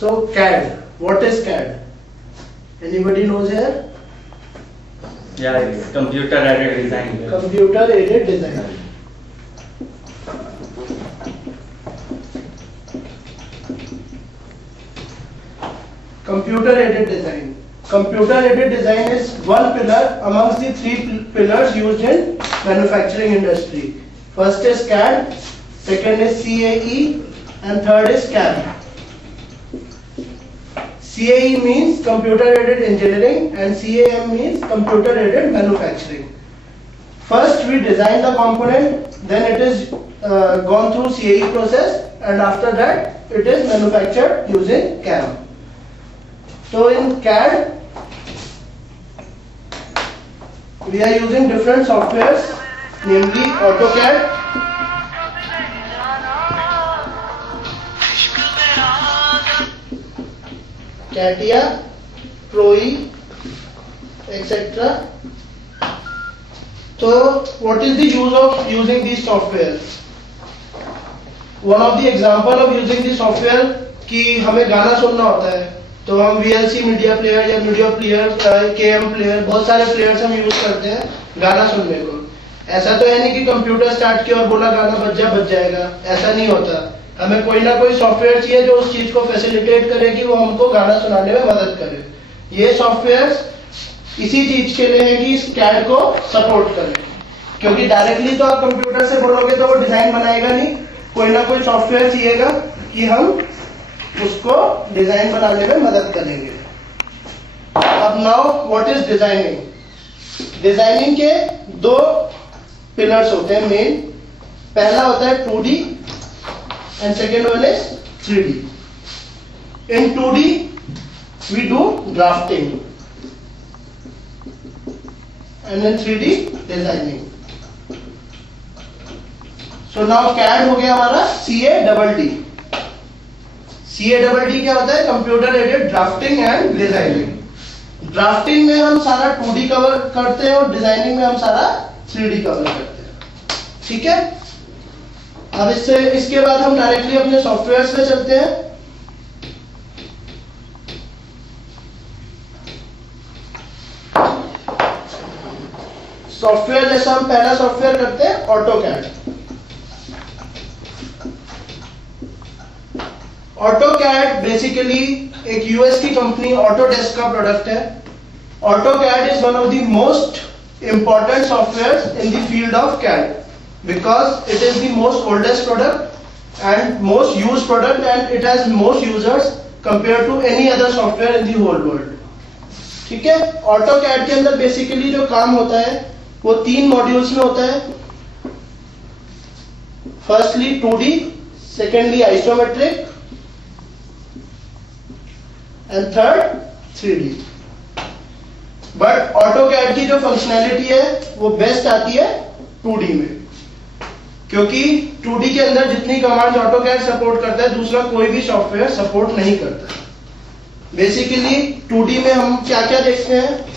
So CAD. What is CAD? Anybody knows here? Yeah, it's computer aided design. Computer aided design. Computer aided design. Computer aided design is one pillar amongst the three pillars used in manufacturing industry. First is CAD, second is CAE, and third is CAM. CAE means computer aided engineering and CAM means computer aided manufacturing. First we design the component, then it is gone through CAE process, and after that it is manufactured using CAM. So in CAD we are using different softwares, namely AutoCAD, CATIA, ProE, etc. So what is the use of using these softwares? One of the example of using the software कि हमें गाना सुनना होता है तो हम VLC media player या media player, KM player, बहुत सारे प्लेयर्स हम यूज करते हैं गाना सुनने को। ऐसा तो है नहीं कि कंप्यूटर स्टार्ट किया और बोला गाना बज जाएगा, ऐसा नहीं होता। हमें कोई ना कोई सॉफ्टवेयर चाहिए जो उस चीज को फैसिलिटेट करे कि वो हमको गाना सुनाने में मदद करे। ये सॉफ्टवेयर इसी चीज के लिए है कि इस CAD को सपोर्ट करे, क्योंकि डायरेक्टली तो आप कंप्यूटर से बोलोगे तो वो डिजाइन बनाएगा नहीं, कोई ना कोई सॉफ्टवेयर चाहिएगा कि हम उसको डिजाइन बनाने में मदद करेंगे। अब now what is designing? Designing के दो पिलर्स होते हैं मेन। पहला होता है 2D and second one is 3D। इन 2D we do drafting and in 3D designing. So now CAD हो गया हमारा CADD। CADD क्या होता है? Computer aided drafting and designing. Drafting में हम सारा 2D कवर करते हैं और डिजाइनिंग में हम सारा 3D कवर करते हैं। ठीक है, अब इसके बाद हम डायरेक्टली अपने सॉफ्टवेयर में चलते हैं। सॉफ्टवेयर जैसा हम पहला सॉफ्टवेयर करते हैं AutoCAD। AutoCAD बेसिकली एक यूएस की कंपनी ऑटोडेस्क का प्रोडक्ट है। AutoCAD is one of the most important software in the field of CAD because it is the most oldest product and most used product and it has most users compare to any other software in the whole world. ठीक है, AutoCAD के अंदर basically जो काम होता है वो 3 modules में होता है। Firstly 2D, secondly isometric and third 3D। But AutoCAD की जो फंक्शनैलिटी है वो बेस्ट आती है 2D में, क्योंकि 2D के अंदर जितनी कमांड्स AutoCAD सपोर्ट करता है दूसरा कोई भी सॉफ्टवेयर सपोर्ट नहीं करता। बेसिकली 2D में हम क्या क्या देखते हैं?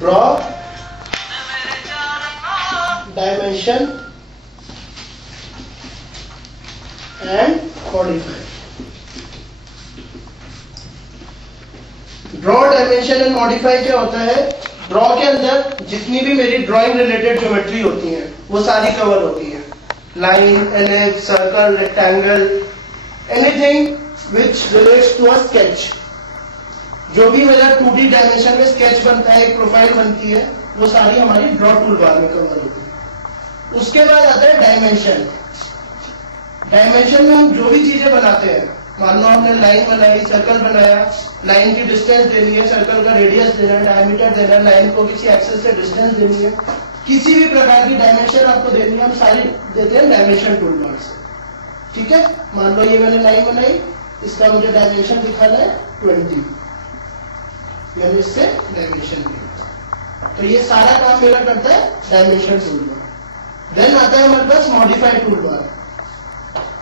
Draw, dimension and modify. Draw, dimension and modify क्या होता है? ड्रॉ के अंदर जितनी भी मेरी ड्राइंग रिलेटेड ज्योमेट्री होती है वो सारी कवर होती है। Line, ellipse, circle, rectangle, anything which relates to a sketch. जो भी मेरा 2D डायमेंशन में स्केच बनता है, एक प्रोफाइल बनती है, वो सारी हमारी ड्रॉ टूल बार में कवर होती है। उसके बाद आता है डायमेंशन। डायमेंशन में हम जो भी चीजें बनाते हैं, मान लो हमने लाइन बनाई, सर्कल बनाया, लाइन की डिस्टेंस देनी है, सर्कल का रेडियस देना है, डायमीटर देना है, लाइन को किसी एक्सेस से डिस्टेंस देनी है, किसी भी प्रकार की डायमेंशन आपको देनी है, हम सारी देते हैं डायमेंशन टूल बार से। ठीक है, मान लो ये मैंने लाइन बनाई, इसका मुझे डायमेंशन दिखाना है 20, मैंने इससे डायमेंशन लिया, तो ये सारा काम मेरा करता है डायमेंशन टूल बार। देन आता है हमारे पास मॉडिफाई टूल बार।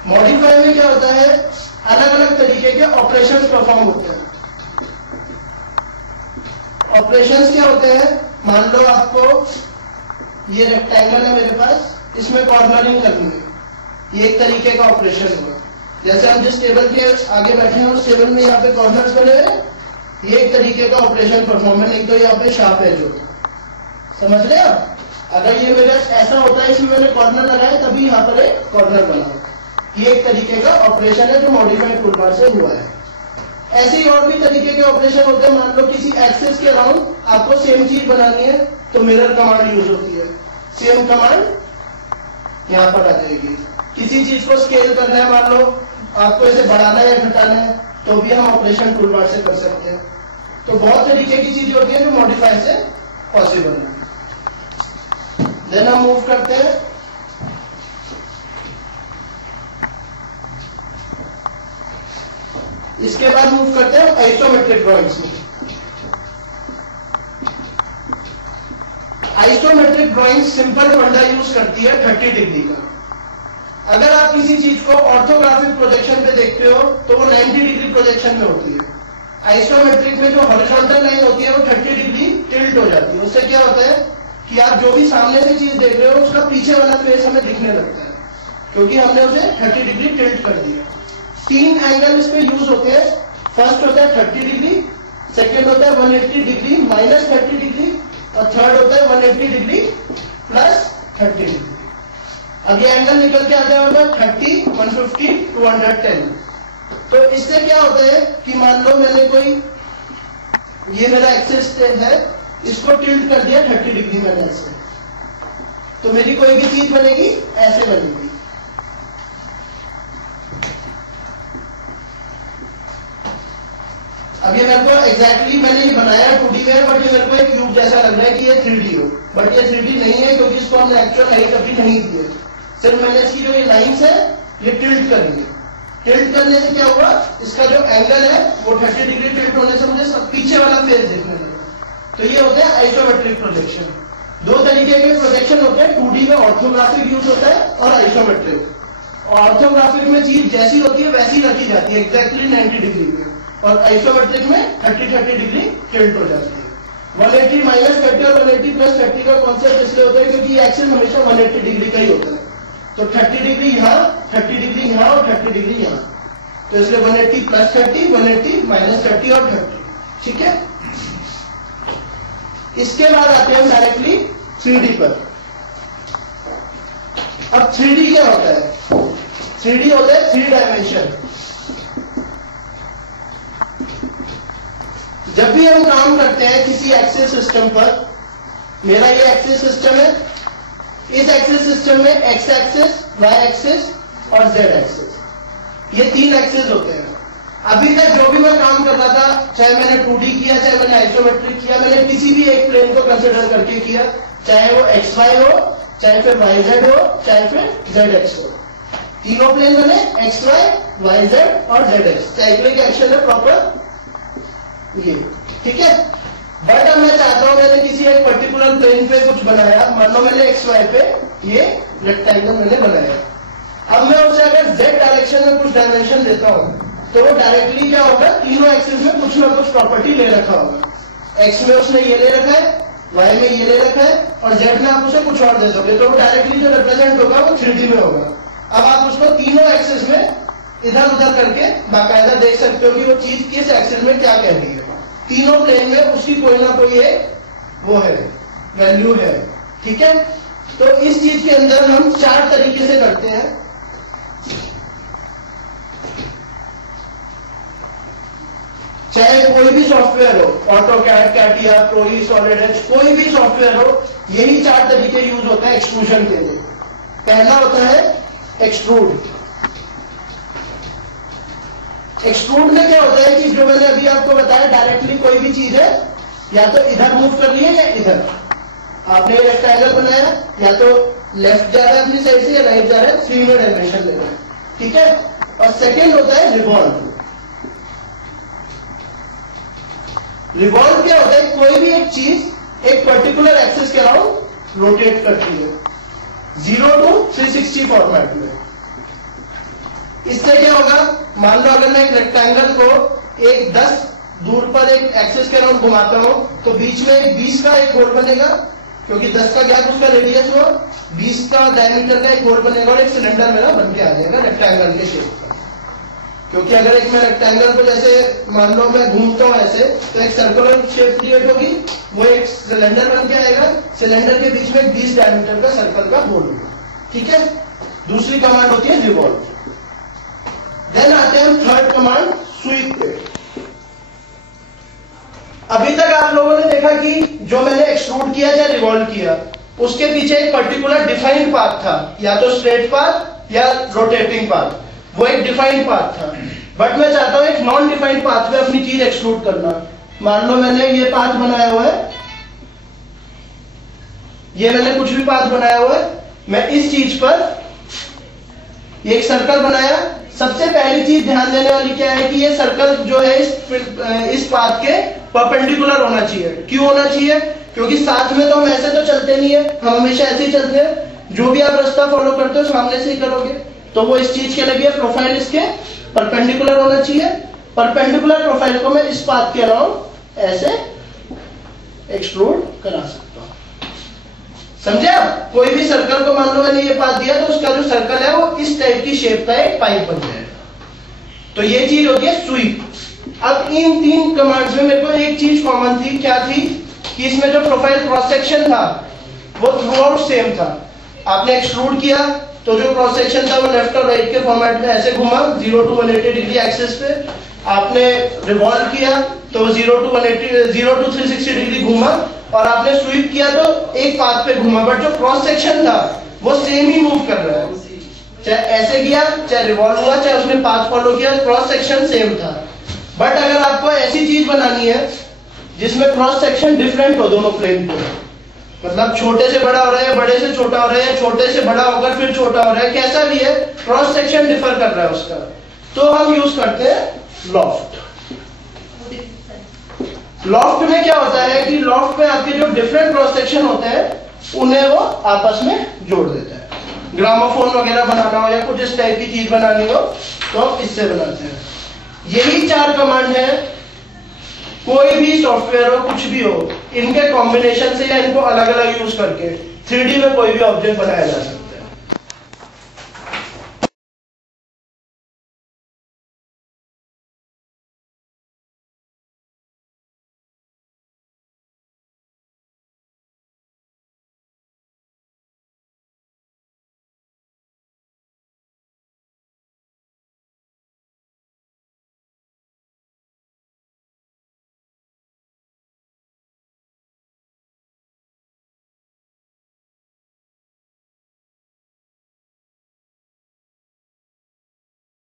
मॉडिफाई में क्या होता है? अलग अलग तरीके के ऑपरेशंस परफॉर्म होते हैं। ऑपरेशंस क्या होते हैं? मान लो आपको ये रेक्टेंगल है मेरे पास, इसमें कॉर्नरिंग करनी है, ये एक तरीके का ऑपरेशन होगा। जैसे हम जिस टेबल के आगे बैठे हैं उस टेबल में यहाँ पे कॉर्नर्स बने हुए, ये एक तरीके का ऑपरेशन परफॉर्म है। नहीं तो यहाँ पे शार्प एज होता है, समझ रहे आप? अगर ये मेरा ऐसा होता है, इसमें मैंने कॉर्नर लगाया तभी यहाँ पर एक कॉर्नर बना होगा। ये एक तरीके का ऑपरेशन है जो मॉडिफाइड टूलबार से हुआ है। ऐसे ही और भी तरीके के ऑपरेशन होते हैं। मान लो किसी एक्सेस के अराउंड आपको सेम चीज बनानी है तो मिरर कमांड यूज होती है। सेम कमांड यहाँ पर आ जाएगी। किसी चीज को स्केल करना है, मान लो आपको इसे बढ़ाना है या घटाना है, तो भी हम ऑपरेशन टूलबार से कर सकते हैं। तो बहुत तरीके की चीजें होती है जो मॉडिफाई से पॉसिबल है। देन हम मूव करते हैं इसके बाद मूव करते हैं आइसोमेट्रिक ड्राइंग्स में। आइसोमेट्रिक ड्राइंग सिंपल फंडा यूज करती है 30 डिग्री का। अगर आप किसी चीज को ऑर्थोग्राफिक प्रोजेक्शन पे देखते हो तो वो 90 डिग्री प्रोजेक्शन में होती है। आइसोमेट्रिक में जो हॉरिजॉन्टल लाइन होती है वो 30 डिग्री टिल्ट हो जाती है। उससे क्या होता है कि आप जो भी सामने से चीज देख रहे हो उसका पीछे वाला फेस हमें दिखने लगता है, क्योंकि हमने उसे 30 डिग्री टिल्ट कर दिया। 3 एंगल इस पे यूज होते हैं। फर्स्ट होता है 30 डिग्री, सेकेंड होता है 180 डिग्री माइनस 30 डिग्री, और थर्ड होता है 180 डिग्री प्लस 30 डिग्री। अब ये एंगल निकल के आता है 30, 150, 210। तो इससे क्या होता है कि मान लो मैंने कोई, ये मेरा एक्सिस है, इसको टिल्ट कर दिया 30 डिग्री मैंने ऐसे, तो मेरी कोई भी चीज बनेगी ऐसे बनेगी। अब ये मेरे को एग्जैक्टली मैंने ये बनाया 2D में, बट ये मेरे को एक क्यूब जैसा लग रहा है कि ये 3D हो, बट ये 3D नहीं है क्योंकि इसको हमने एक्चुअल हाइट अभी नहीं दी है। सिर्फ मैंने इसकी जो ये लाइन्स है ये टिल्ट कर दी। टिल्ट करने से क्या हुआ, इसका जो एंगल है वो 30 डिग्री टिल्ट होने से मुझे सब पीछे वाला फेस देखने लगा। तो ये होते हैं आइसोमेट्रिक प्रोजेक्शन। 2 तरीके के प्रोजेक्शन होते हैं, 2D में ऑर्थोग्राफिक यूज होता है और आइसोमेट्रिक। ऑर्थोग्राफिक में चीज जैसी होती है वैसी रखी जाती है एग्जैक्टली 90 डिग्री में, और आइसोमेट्रिक में 30 डिग्री टिल्ट हो जाती है। 180 माइनस 30 और 180 प्लस 30 का कॉन्सेप्ट इसलिए होता है क्योंकि ये एक्सिस हमेशा 180 डिग्री का ही होता है। तो 30 डिग्री यहाँ, 30 डिग्री यहाँ और 30 डिग्री यहाँ, तो इसलिए 180 प्लस 30, 180 माइनस 30 और 30। ठीक है, इसके बाद आते हैं डायरेक्टली 3D पर। अब 3D क्या होता है? 3D होता है 3 डायमेंशन। जब भी हम काम करते हैं किसी एक्सिस सिस्टम पर, मेरा ये एक्सिस सिस्टम है, इस एक्सिस सिस्टम में एक्स एक्सिस, वाई एक्सिस और जेड एक्सिस, ये 3 एक्सिस होते हैं। अभी तक जो भी मैं काम कर रहा था, चाहे मैंने 2D किया, चाहे मैंने आइसोमेट्रिक किया, मैंने किसी भी एक प्लेन को कंसिडर करके किया, चाहे वो एक्स वाई हो, चाहे फिर वाई जेड हो, चाहे फिर जेड एक्स हो। तीनों प्लेन बने एक्स वाई, वाई जेड और जेड एक्स। साइक्लिक एक्शन है प्रॉपर ये, ठीक है। बट अब मैं चाहता हूं मैंने किसी एक पर्टिकुलर प्लेन पे कुछ बनाया, मान लो मैंने एक्स वाई पे ये रेक्टेंगल मैंने बनाया। अब मैं उसे अगर जेड डायरेक्शन में कुछ डायमेंशन देता हूं तो वो डायरेक्टली क्या होगा, तीनों एक्सिस में कुछ ना कुछ प्रॉपर्टी ले रखा होगा। एक्स में उसने ये ले रखा है, वाई में ये ले रखा है, और जेड में आप उसे कुछ और दे सकते, तो वो डायरेक्टली जो रिप्रेजेंट होगा वो 3D में होगा। अब आप उसको तीनों एक्सिस में इधर उधर करके बाकायदा देख सकते हो कि वो चीज किस एक्सिस में क्या कह रही है। तीनों प्लेन में उसकी कोई ना कोई एक वो है, वैल्यू है, ठीक है। तो इस चीज के अंदर हम 4 तरीके से करते हैं। चाहे कोई भी सॉफ्टवेयर हो, ऑटोकैड, कैटिया, प्रोई, सॉलिड, कोई भी सॉफ्टवेयर हो, यही 4 तरीके यूज होते हैं एक्सट्रूजन के लिए। पहला होता है एक्सट्रूड। एक्सट्रूड में क्या होता है कि जो मैंने अभी आपको बताया, डायरेक्टली कोई भी चीज है या तो इधर मूव कर रही है या इधर। आपने रेक्टेंगल बनाया, या तो लेफ्ट जा रहा है अपनी साइड से या राइट जा रहा है, 3 में डायमेंशन लेना है, ठीक है। और सेकेंड होता है रिवॉल्व। रिवॉल्व क्या होता है, कोई भी एक चीज एक पर्टिकुलर एक्सिस के अराउंड रोटेट करती है 0 to 360 फॉर्मेट में। इससे क्या होगा, मान लो अगर मैं एक रेक्टेंगल को एक 10 दूर पर एक एक्सिस के अराउंड घुमाता हूं तो बीच में एक 20 का एक होल बनेगा, क्योंकि 10 का गैप उसका रेडियस हुआ, 20 का डायमीटर का एक होल बनेगा और एक सिलेंडर मेरा बन के आ जाएगा रेक्टेंगल के शेप का। क्योंकि अगर एक मैं रेक्टेंगल को जैसे मान लो मैं घूमता हूं ऐसे, तो एक सर्कुलर शेप क्रिएट होगी, वो एक सिलेंडर बन के आएगा, सिलेंडर के बीच में 20 डायमीटर का सर्कल का होल होगा। ठीक है, दूसरी कमांड होती है रिवॉल्व। देन आते हैं थर्ड कमांड स्वीप पे। अभी तक आप लोगों ने देखा कि जो मैंने एक्सट्रूड किया या रिवॉल्व किया, उसके पीछे एक पर्टिकुलर डिफाइंड पाथ था, या तो स्ट्रेट पाथ या रोटेटिंग पाथ, वो एक डिफाइंड पाथ था। बट मैं चाहता हूं एक नॉन डिफाइंड पाथ में अपनी चीज एक्सट्रूड करना। मान लो मैंने ये पाथ बनाया हुआ है, ये मैंने कुछ भी पाथ बनाया हुआ है, मैं इस चीज पर एक सर्कल बनाया। सबसे पहली चीज ध्यान देने वाली क्या है कि ये सर्कल जो है इस पाथ के परपेंडिकुलर होना चाहिए। क्यों होना चाहिए? क्योंकि साथ में तो हम ऐसे तो चलते नहीं है, हम हमेशा ऐसे ही चलते हैं। जो भी आप रास्ता फॉलो करते हो सामने से ही करोगे, तो वो इस चीज के लगे प्रोफाइल इसके परपेंडिकुलर होना चाहिए। परपेंडिकुलर प्रोफाइल को मैं इस पाथ के अराउंड ऐसे एक्सट्रूड करा सकता हूं। समझे आप? कोई भी सर्कल को मान लो मैंने ये पाथ दिया, तो उसका जो सर्कल है वो इस टाइप की शेप का एक पाइप बन जाएगा। तो ये चीज होती है स्वीप। अब इन तीन कमांड्स में मेरे को एक चीज कॉमन थी, क्या थी कि इसमें जो प्रोफाइल क्रॉस सेक्शन था वो थ्रू आउट सेम था। आपने एक्सट्रूड किया तो जो क्रॉस सेक्शन था वो लेफ्ट और राइट के फॉर्मेट में ऐसे घुमा 0 to 180 डिग्री एक्सिस पे। आपने रिवॉल्व किया तो 0 to 360 डिग्री घुमा, और आपने स्वीप किया तो एक पाथ पे घुमा। बट जो क्रॉस सेक्शन था वो सेम ही मूव कर रहा है, चाहे ऐसे किया, चाहे रिवॉल्व हुआ, चाहे उसने पाथ फॉलो किया, क्रॉस सेक्शन सेम था। बट अगर आपको ऐसी चीज बनानी है जिसमें क्रॉस सेक्शन डिफरेंट हो दोनों प्लेन पे, मतलब छोटे से बड़ा हो रहा है, बड़े से छोटा हो रहा है, छोटे से बड़ा होकर फिर छोटा हो रहा है, कैसा भी है क्रॉस सेक्शन डिफर कर रहा है उसका, तो हम यूज करते हैं लॉफ्ट। लॉफ्ट में क्या होता है कि लॉफ्ट में आपके जो डिफरेंट क्रॉस सेक्शन होते हैं उन्हें वो आपस में जोड़ देता है। ग्रामोफोन वगैरह बनाना हो या कुछ इस टाइप की चीज बनानी हो तो इससे बनाते हैं। यही 4 कमांड है। कोई भी सॉफ्टवेयर हो, कुछ भी हो, इनके कॉम्बिनेशन से या इनको अलग अलग यूज करके 3D में कोई भी ऑब्जेक्ट बनाया जा सकता है।